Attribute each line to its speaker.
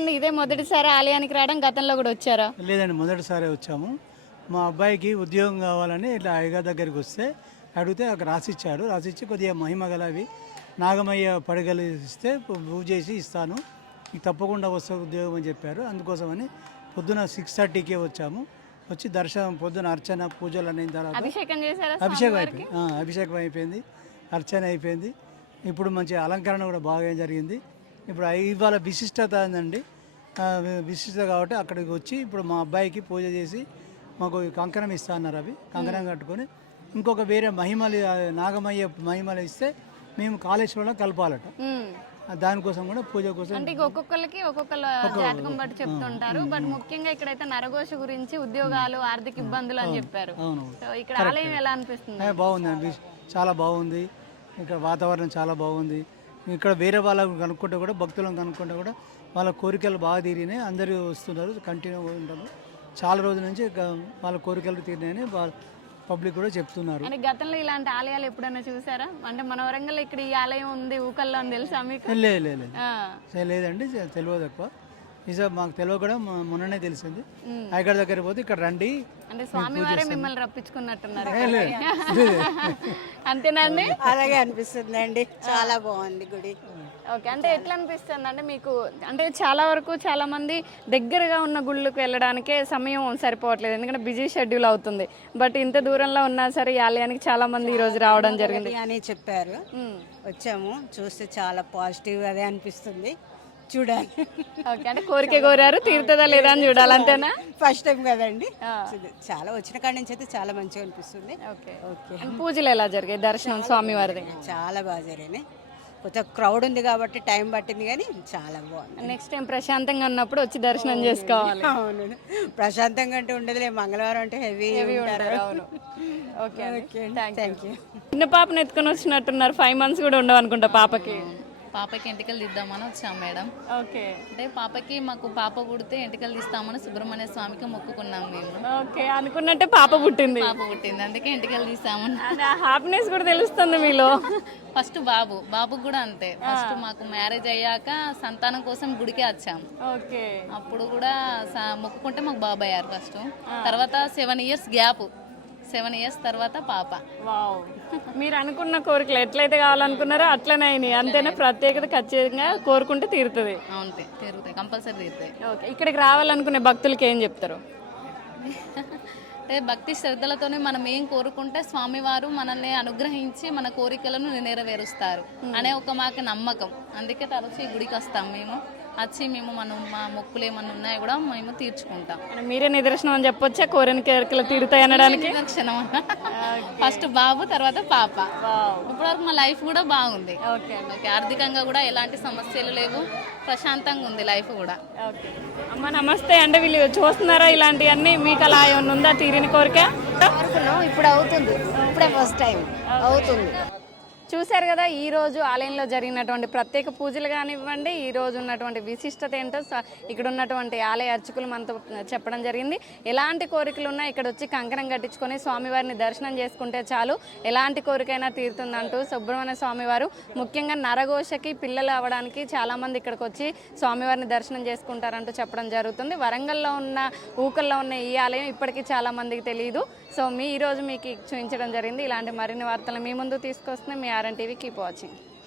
Speaker 1: చెప్పండి, ఇదే మొదటిసారి ఆలయానికి రావడం, గతంలో కూడా వచ్చారా?
Speaker 2: లేదండి, మొదటిసారి వచ్చాము. మా అబ్బాయికి ఉద్యోగం కావాలని ఇట్లా అయ్యగారి దగ్గరికి వస్తే అడిగితే అక్కడ రాసిచ్చాడు. రాసిచ్చి కొద్దిగా మహిమ గలవి నాగమయ్య పడగలు ఇస్తే పూజ చేసి ఇస్తాను, నీకు తప్పకుండా వస్తుంది ఉద్యోగం అని చెప్పారు. అందుకోసమని పొద్దున 6:30కే వచ్చాము. వచ్చి దర్శనం పొద్దున అర్చన పూజలు అయిన తర్వాత
Speaker 1: అభిషేకం చేశారా?
Speaker 2: అభిషేకం అయిపోయింది. అభిషేకం అయిపోయింది, అర్చన అయిపోయింది. ఇప్పుడు మంచి అలంకరణ కూడా బాగా జరిగింది. ఇప్పుడు ఇవాళ విశిష్టత ఏందండి, విశిష్టత కాబట్టి అక్కడికి వచ్చి ఇప్పుడు మా అబ్బాయికి పూజ చేసి మాకు కంకణం ఇస్తా అన్నారు. అవి కంకణం కట్టుకొని ఇంకొక వేరే మహిమలు నాగమయ్య మహిమలు ఇస్తే మేము కాళేశ్వరంలో కలపాలట. దానికోసం కూడా పూజ కోసం
Speaker 1: అంటే ఒక్కొక్కరికి ఒక్కొక్కరు జాతకం బట్టి చెప్తుంటారు. బట్ ముఖ్యంగా ఇక్కడైతే నరఘోష గురించి, ఉద్యోగాలు, ఆర్థిక ఇబ్బందులు అని చెప్పారు. ఇక్కడ ఆలయం ఎలా అనిపిస్తుంది?
Speaker 2: బాగుంది, చాలా బాగుంది. ఇక్కడ వాతావరణం చాలా బాగుంది. ఇక్కడ వేరే వాళ్ళకు కనుక్కుంటే కూడా, భక్తులను కనుక్కుంటే కూడా వాళ్ళ కోరికలు బాగా తీరినాయి. అందరూ వస్తున్నారు, కంటిన్యూ ఉంటారు. చాలా రోజుల నుంచి వాళ్ళ కోరికలు తీరినాయని పబ్లిక్ కూడా చెప్తున్నారు.
Speaker 1: అంటే గతంలో ఇలాంటి ఆలయాలు ఎప్పుడైనా చూసారా? అంటే మన వరంగల్ ఇక్కడ ఈ ఆలయం ఉంది ఊకల్లో అని తెలుసా మీకు?
Speaker 2: లేదండి, తెలియదు ఎక్కువ. నిజం మాకు తెలియదు కూడా, మొన్ననే తెలిసింది. అయ్యగారి దగ్గర పోతే ఇక్కడ రండి
Speaker 1: అంటే స్వామివారే మిమ్మల్ని రప్పించుకున్నట్టున్నారు. అంతేనండి?
Speaker 3: అలాగే అనిపిస్తుంది అండి, చాలా బాగుంది గుడి.
Speaker 1: ఓకే, అంటే ఎట్లా అనిపిస్తుంది అంటే మీకు? అంటే చాలా వరకు చాలా మంది దగ్గరగా ఉన్న గుళ్ళకు వెళ్ళడానికే సమయం సరిపోవట్లేదు, ఎందుకంటే బిజీ షెడ్యూల్ అవుతుంది. బట్ ఇంత దూరంలో ఉన్నా సరే ఈ ఆలయానికి చాలా మంది ఈ రోజు రావడం జరిగింది
Speaker 3: అని చెప్పారు. వచ్చాము, చూస్తే చాలా పాజిటివ్ అదే అనిపిస్తుంది. చూడాలి.
Speaker 1: ఓకే, అంటే కోరిక కోరారు, తీరుతుందా లేదా అని చూడాలి, అంతేనా?
Speaker 3: ఫస్ట్ టైం కదండి, చాలా వచ్చిన కాడి నుంచి అయితే చాలా మంచిగా అనిపిస్తుంది.
Speaker 1: Okay okay. పూజలు ఎలా జరిగాయి? దర్శనం స్వామివారిది
Speaker 3: చాలా బాగా జరిగినాయి. కొంచెం క్రౌడ్ ఉంది కాబట్టి టైం పట్టింది, కానీ చాలా బాగుంది.
Speaker 1: నెక్స్ట్ టైం ప్రశాంతంగా ఉన్నప్పుడు వచ్చి దర్శనం చేసుకోవాలి.
Speaker 3: అవును, ప్రశాంతంగా అంటే ఉండదులే, మంగళవారం అంటే హెవీ ఉంటారు.
Speaker 1: Okay okay, thank you. చిన్న పాపను ఎత్తుకొని వచ్చినట్టున్నారు, 5 months కూడా ఉండవు అనుకుంటా పాపకి.
Speaker 4: పాపకి ఎంటికలు తీద్దామని వచ్చాం మేడం.
Speaker 1: ఓకే, అంటే
Speaker 4: పాపకి మాకు పాప పుడితే ఎంటికలు తీస్తామని సుబ్రహ్మణ్య స్వామికి మొక్కుకున్నాం మేము.
Speaker 1: ఓకే, అనుకున్నట్టే పాప పుట్టింది.
Speaker 4: అందుకే ఎంటికలు తీస్తామని.
Speaker 1: హ్యాపీనెస్ కూడా తెలుస్తుంది మీలో.
Speaker 4: ఫస్ట్ బాబు కూడా అంతే. ఫస్ట్ మాకు మ్యారేజ్ అయ్యాక సంతానం కోసం గుడికి వచ్చాం.
Speaker 1: ఓకే,
Speaker 4: అప్పుడు కూడా మొక్కుకుంటే మాకు బాబు అయ్యారు ఫస్ట్. తర్వాత 7 years గ్యాప్, 7 years తర్వాత పాప.
Speaker 1: వావ్, మీరు అనుకున్న కోరికలు ఎట్లయితే కావాలనుకున్నారో అట్లనే అయినాయి, అంతేనా? ప్రత్యేకత ఖచ్చితంగా కోరుకుంటే తీరుతుంది.
Speaker 4: అవును, తీరుతాయి, కంపల్సరీ తీరుతాయి.
Speaker 1: ఓకే, ఇక్కడికి రావాలనుకునే భక్తులకి ఏం చెప్తారు?
Speaker 4: అంటే భక్తి శ్రద్ధలతోనే మనం ఏం కోరుకుంటే స్వామివారు మనల్ని అనుగ్రహించి మన కోరికలను నెరవేరుస్తారు అనే ఒక మాకు నమ్మకం. అందుకే తరచు ఈ గుడికి వస్తాం మేము. వచ్చి మేము మా మొక్కులు ఏమన్నా ఉన్నాయో కూడా మేము తీర్చుకుంటాం.
Speaker 1: మీరే నిదర్శనం అని చెప్పొచ్చా కోరిన కోరికలు తీరుతాయి అనడానికి?
Speaker 4: నిదర్శనం. ఫస్ట్ బాబు, తర్వాత పాప. ఇప్పటివరకు మా లైఫ్ కూడా బాగుంది. ఓకే, ఆర్థికంగా కూడా ఎలాంటి సమస్యలు లేవు, ప్రశాంతంగా ఉంది లైఫ్ కూడా.
Speaker 1: అమ్మ నమస్తే. అంటే వీళ్ళు చూస్తున్నారా ఇలాంటివన్నీ? మీకు అలా ఏమన్నా ఉందా తీరిన కోరిక?
Speaker 5: ఇప్పుడు అవుతుంది, ఇప్పుడే ఫస్ట్ టైం అవుతుంది.
Speaker 1: చూశారు కదా, ఈరోజు ఆలయంలో జరిగినటువంటి ప్రత్యేక పూజలు కానివ్వండి, ఈరోజు ఉన్నటువంటి విశిష్టత ఏంటో ఇక్కడ ఉన్నటువంటి ఆలయ అర్చకులు మనతో చెప్పడం జరిగింది. ఎలాంటి కోరికలు ఉన్నా ఇక్కడ వచ్చి కంకణం కట్టించుకొని స్వామివారిని దర్శనం చేసుకుంటే చాలు, ఎలాంటి కోరికైనా తీరుతుందంటూ సుబ్రహ్మణ్య స్వామివారు ముఖ్యంగా నరఘోషకి పిల్లలు అవ్వడానికి చాలామంది ఇక్కడికి వచ్చి స్వామివారిని దర్శనం చేసుకుంటారంటూ చెప్పడం జరుగుతుంది. వరంగల్లో ఉన్న ఊకల్లో ఉన్న ఈ ఆలయం ఇప్పటికీ చాలామందికి తెలియదు. సో ఈరోజు మీకు చూపించడం జరిగింది. ఇలాంటి మరిన్ని వార్తలు మీ ముందు తీసుకొస్తుంది మీ RN TV. Keep watching.